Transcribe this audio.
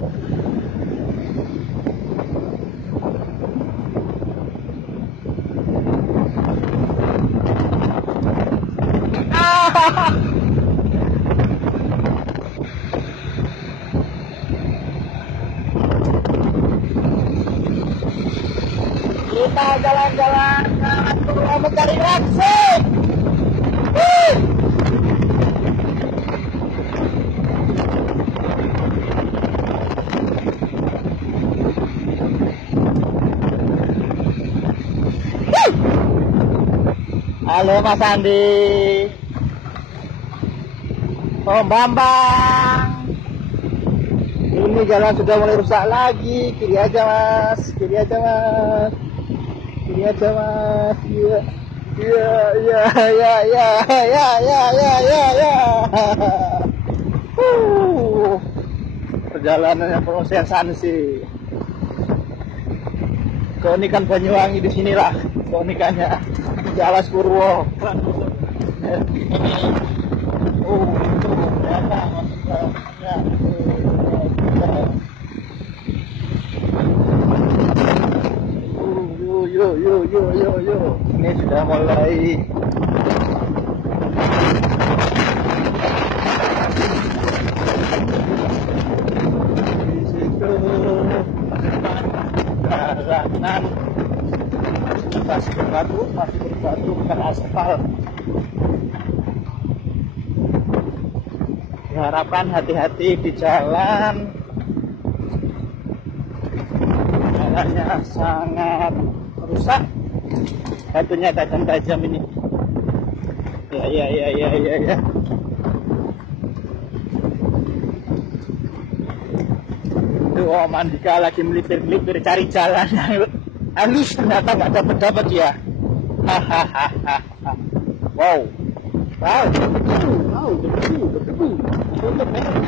Kita jalan-jalan mencari reaksi. Halo Mas Andi, Om Bambang. Ini jalan sudah mulai rusak lagi. Kiri aja Mas, kiri aja Mas, kiri aja Mas. Iya, iya, iya, iya, iya, iya, iya, iya, iya, iya. Perjalanannya penuh sensasi. Keunikan Banyuwangi di sinilah, keunikannya di Alas Purwo. Itu ternyata maksudnya. Yuk. Ini sudah mulai. Di situ jalanan masih berbatu bukan aspal. Diharapkan hati-hati di jalan. Jalannya sangat rusak, batunya tajam-tajam ini. Ya. Itu Om Andika lagi melipir-melipir cari jalan yang halus, ternyata nggak dapat ya. Hahaha. Wow, berdebu. Untuk merah.